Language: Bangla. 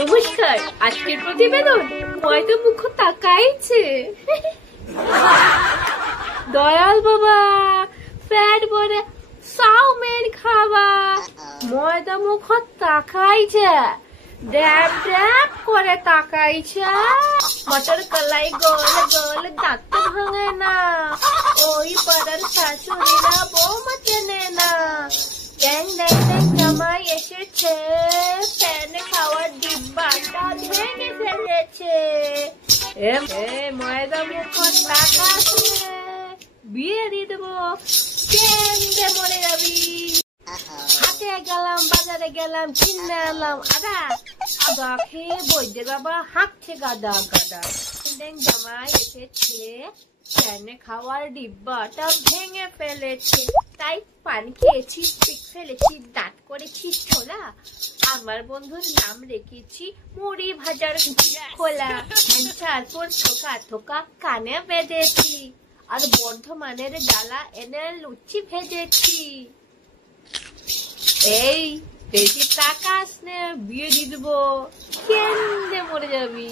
নমস্কার, আজকের প্রতিবেদন ময়দা মুখ তাকাইছে। দয়াল বাবা ফ্যাট বলে চাউমিন খাওয়া, ময়দা মুখ তাকাইছে, ড্যাব ড্যাব করে তাকাইছে। মটর কলাই গোল গোল দাঁত ভাঙে না, ওই পাড়ার শাশুড়িরা বৌমা চেনে না। ড্যাং ড্যাং ড্যাং জামাই এসেছে, ফ্যানে খাওয়ার ডিব্বাটা ভেঙে ফেলেছে। ময়দা মুখ তাকাছে, বিয়ে দিয়ে দেবো, কেন্দ্রে মরে যাবি। হাটে গেলাম, বাজারে গেলাম, কিনে আনলাম আদা, আদা খেয়ে বৈদ্যের বাবা হাঁকছে গাদা গাদা। জামাই এসেছে, ফ্যানে খাওয়ার ডিব্বাটা ভেঙে ফেলেছে। তাই পান খেয়েছি, পিক ফেলেছি, দাঁত করেছি ছোলা। আমার বন্ধুর নাম রেখেছি মুড়ি ভাজার খোলা। চারপর থোকা থোকা কানে বেঁধেছি, আর বর্ধমানের ডালা এনে লুচি ভেজেছি। এই বেশি টাকা আসলে বিয়ে দিয়ে দেবো, কেন্দ্রে মরে যাবি।